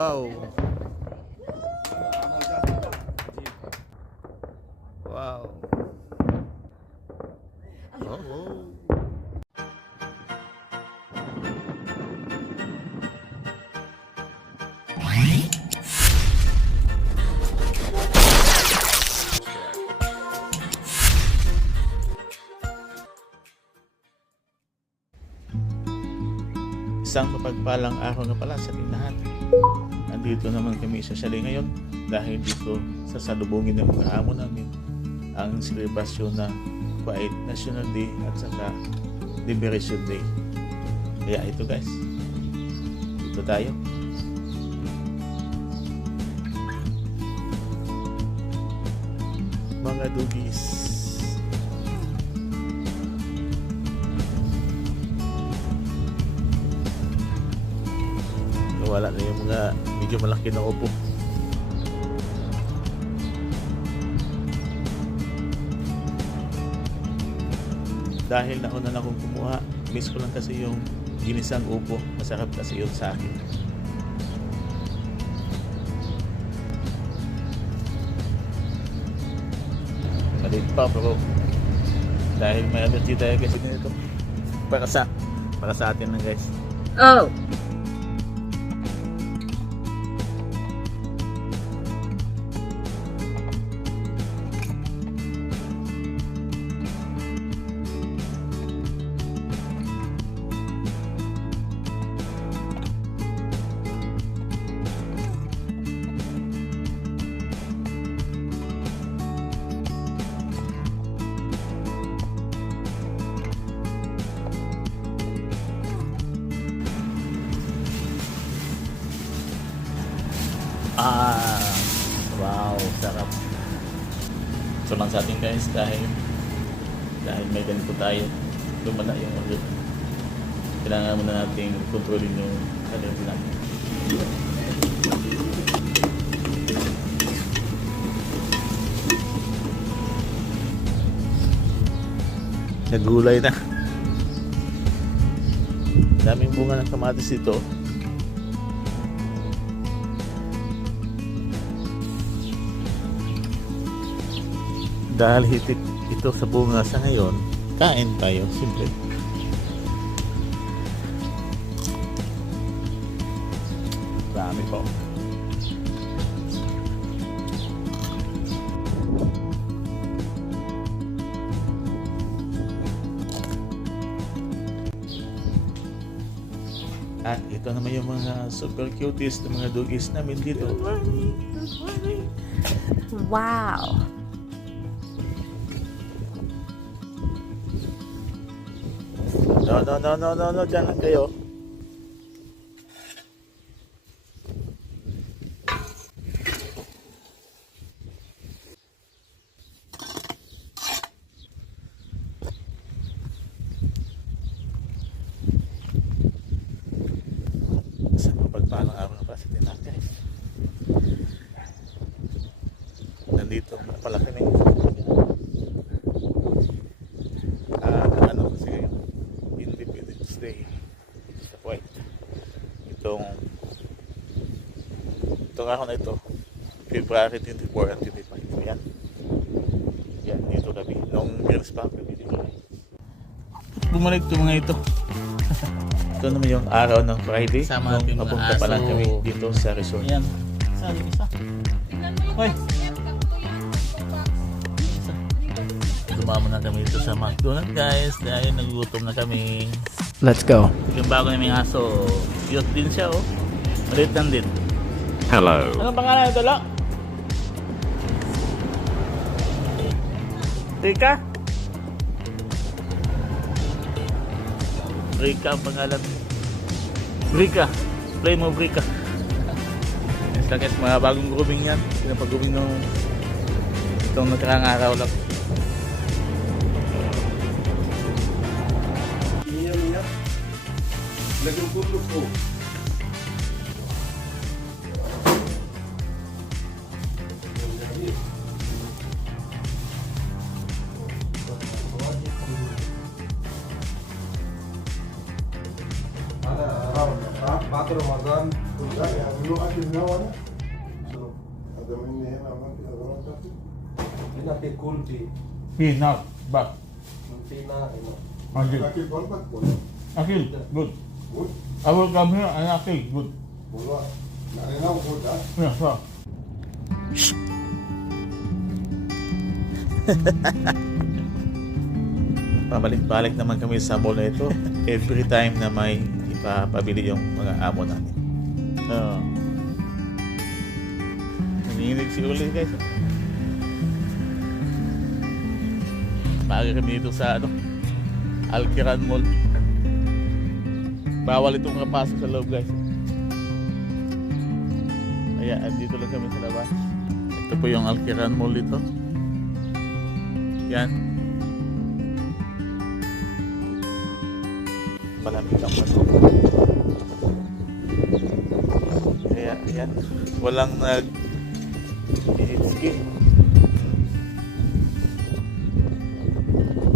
Wow. Wow. Oh. Isang mapagpalang araw na pala sa ating lahat. Nandito naman kami sa Sali ngayon dahil dito sa salubungin ng mga amo namin ang selebrasyon ng Kuwait National Day at saka Liberation Day. Kaya ito guys, dito tayo. Mga dugis. Wala na yung mga medyo malaki na upo. Dahil nauna na akong kumuha, miss ko lang kasi yung ginisang upo. Masarap kasi yun sa akin. Maliit pa pero dahil may allergy tayo kasi nito para sa atin lang guys. Oh! Wow, sarap. So lang sa atin guys dahil may ganito tayo, lumala yung order. Kailangan muna natin kontrolin yung allergy natin. Nagulay na. Daming bunga ng kamatis ito. Dahil hitik ito sa bunga sa ngayon, kain tayo, simple. Dami po. At ito naman yung mga super cuties ng mga dugis namin dito. Wow! No, dyan lang kayo. Sa mapagpalang araw na pala sa tinang guys. Nandito, malaki na yung kasi ngayon Independence Day sa Kuwait. Itong araw na ito, February 24 at 25. Yan, dito kami. Nung years pa kami dito. Bumalik ito mga ito. Ito naman yung araw ng Friday. Sama natin mga papunta pa lang aso. kami dito sa resort. Ayan. Isa. Hoy. Dumama na kami dito sa McDonald's guys. Dahil nagugutom na kami. Let's go. Yung bago naming aso. Cute din siya oh. Maliit lang din. Hello. Anong pangalan ito lo? Rika? Rika ang pangalan. Rika. Play mo Rika. Yes lang guys, mga bagong grooming yan. Pinapag-grooming nung itong nakarang araw lang. Iya. Nagugulog ko. Ada, Pak Ramadan, Belum ada lawan. So, ada ini nama kita orang tapi. Ini nanti kunci. Peanut, bak. Nanti na ini. Akil. Laki korban pun. Akil, good. Good. I will come here and Akil, good. Bola. Nak renau good ah. Yeah, so. Pabalik-balik naman kami sa mall na ito every time na may ipapabili yung mga amo namin. Oo. Nanginginig si Uli guys. Maaga kami dito sa Alquiran Mall. Bawal itong kapasok sa loob guys. Kaya andito lang kami sa labas. Ito po yung Alquiran Mall dito. Yan. Malamig ang manok. Kaya yan, walang nag-ski.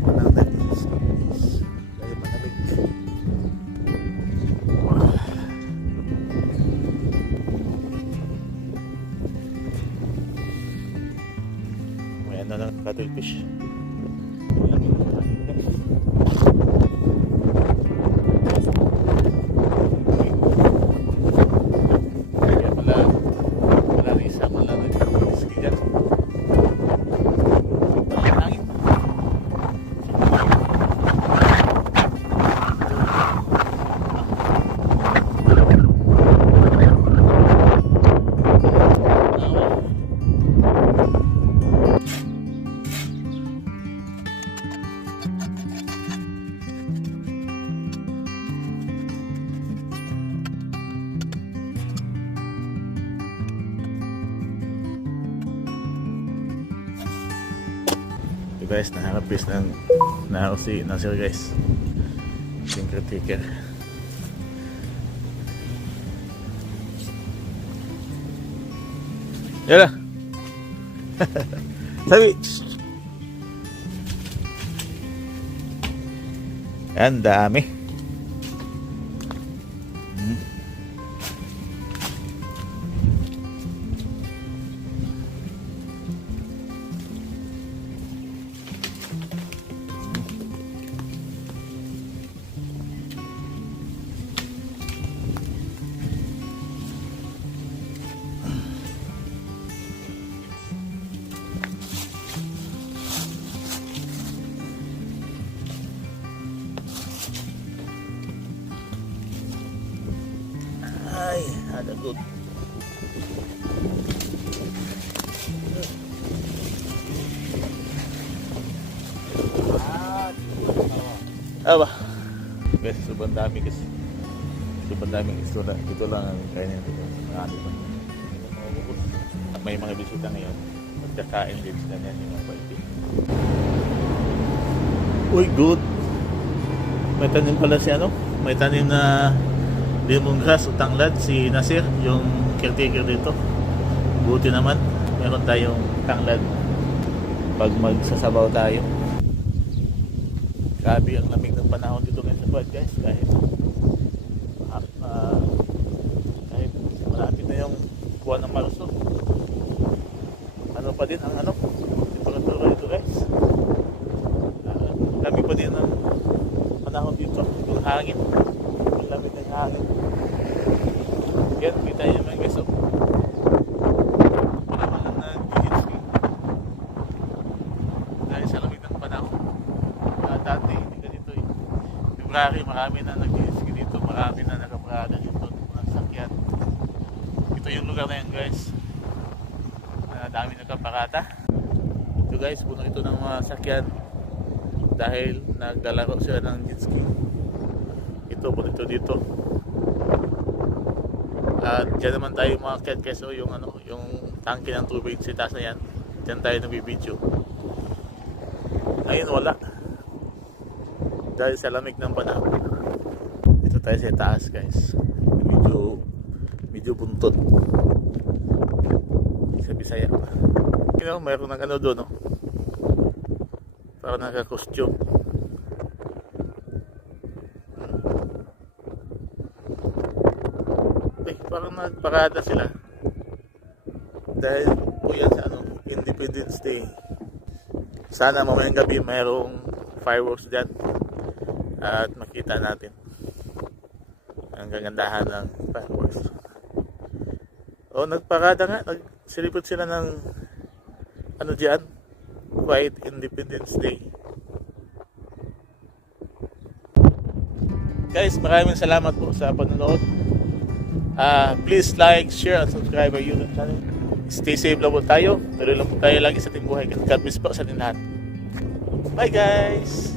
Walang nag-ski. Dahil malamig. Wow. May ano lang, cuttlefish. Malamig ang hangin guys. Kaya wala na isa, wala na ski dyan. Walang hangin. So guys, naharapis ng naharap si Nasir guys. Finger taker. Yala. Sabi. Ang dami. Ay, ada good. Apa? Guys, sobrang dami guys. Sobrang daming isda. Ito lang ang kainin dito. Marami pa. At may mga bisita ngayon. Magkakain din sila yan yung mga pwede. Uy, good. May tanim pala si may tanim na lemongrass o tanglad si Nasir, yung caretaker dito. Buti naman, meron tayong tanglad pag magsasabaw tayo. Grabe ang lamig ng panahon dito ngayon sa Bad guys, kahit malapit na yung buwan ng Marso. Ano pa din ang temperatura dito guys. Lamig pa din ang panahon dito, yung hangin. Ang lamig ng hangin. Yan, kita nyo naman guys. Wala lang nag-ski. Dahil sa lamig ng panahon. Dati, hindi ka dito eh. February, marami na nag-ski dito. Marami na nakaparada dito. Mga sakyan. Ito yung lugar na yan guys. Dami nakaparada. Ito guys, puno ito ng mga sakyan. Dahil naglalaro sila ng jet ski. Ito, puno ito dito. At dyan naman tayo mga cat keso yung tangke ng tubig sa taas na yan. Dyan tayo nagbibideo. Ngayon wala. Dahil sa lamig ng panahon. Dito tayo sa taas guys. Medyo buntot. Sa Bisaya pa. Mayroon ng doon no? Parang naka-costume. Parang nagparada sila. Dahil po yan sa Independence Day. Sana mamayang gabi mayroong fireworks dyan. At makita natin ang gagandahan ng fireworks. Nagparada nga. Nagsilipot sila ng dyan. Quiet Independence Day. Guys, maraming salamat po sa panonood. Please like, share, and subscribe our YouTube channel. Stay safe lang po tayo. Tuloy lang po tayo lagi sa ating buhay. God bless po sa ating lahat. Bye guys!